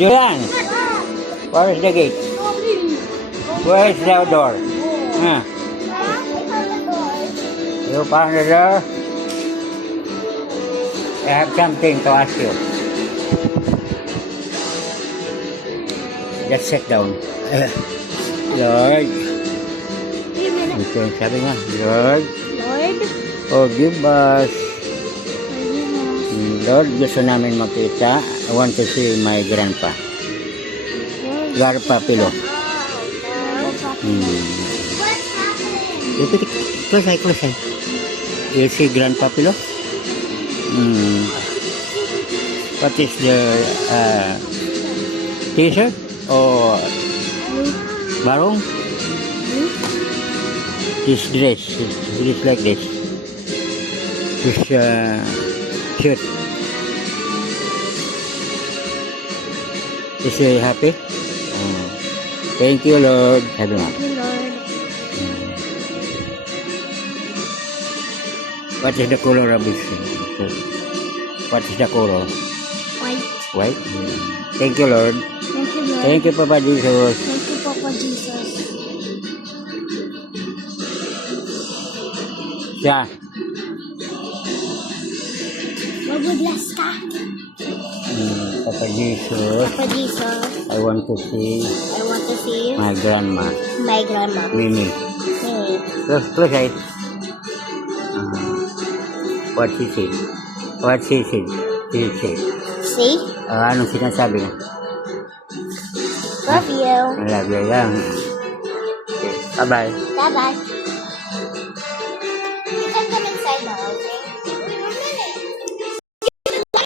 Julian, where is the gate? Where is the door? Huh? You found the door? I have something to ask you. Just sit down. Lord. Ito yung sabi nga, Lord, forgive us. Lord, gusto namin makita. I want to see my grandpa. Grandpa Pilo. Close eye. You see Grandpa Pilo? What is the t-shirt or barong? This dress. It is like this. This shirt. Is he happy? Thank you, Lord. Happy man. Thank you, Lord. What is the color of this? What is the color? White. White? Thank you, Lord. Thank you, Lord. Thank you, Papa Jesus. Thank you, Papa Jesus. Siya. Magudlas ka. Papa Jesus, Papa Jesus, I want to see I want to see my grandma, my grandma. Mimi. Mimi. Close eyes. What she said? What she said? She said. See? Anong sinasabi niya? Love you. I love you lang. Okay. Bye-bye. Bye-bye.